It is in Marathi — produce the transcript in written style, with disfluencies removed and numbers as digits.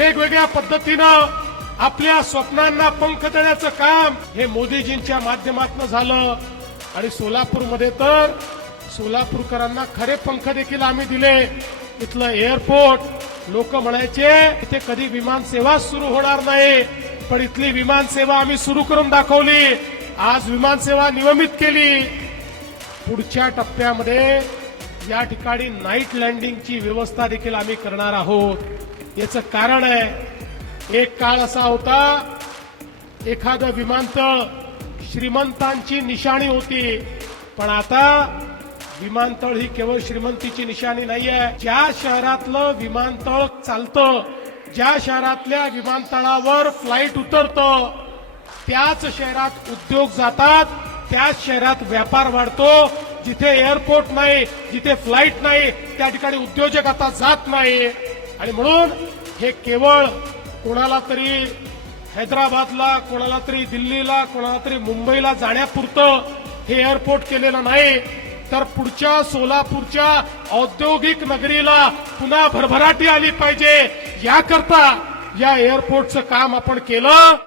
वेगवेगळ्या पद्धतीनं आपल्या स्वप्नांना पंख देण्याचं काम हे मोदीजींच्या माध्यमातून झालं। आणि सोलापूरमध्ये तर सोलापूरकरांना खरे पंख देखील आम्ही दिले। इथलं एअरपोर्ट लोक म्हणायचे इथे कधी विमान सेवा सुरू होणार नाही, पण इथली विमान सेवा आम्ही सुरू करून दाखवली। आज विमान सेवा नियमित केली। पुढच्या टप्प्यामध्ये या ठिकाणी नाईट लँडिंगची व्यवस्था देखील आम्ही करणार आहोत। याचं कारण आहे, एक काळ असा होता एखादं विमानतळ श्रीमंतांची निशाणी होती, पण आता विमानतळ ही केवळ श्रीमंतीची निशाणी नाहीये। ज्या शहरातलं विमानतळ चालतं, ज्या शहरातल्या विमानतळावर फ्लाईट उतरतं, त्याच शहरात उद्योग जातात, त्याच शहरात व्यापार वाढतो। जिथे एअरपोर्ट नाही, जिथे फ्लाईट नाही, त्या ठिकाणी उद्योजक आता जात नाही। आणि म्हणून हे केवळ कोणाला तरी हैदराबादला, कोणाला तरी दिल्लीला, कोणाला तरी मुंबईला जाण्यापुरतं हे एअरपोर्ट केलेलं नाही, तर पुढच्या सोलापूरच्या औद्योगिक नगरीला पुन्हा भरभराटी आली पाहिजे, याकरता या एअरपोर्टचं काम आपण केलं।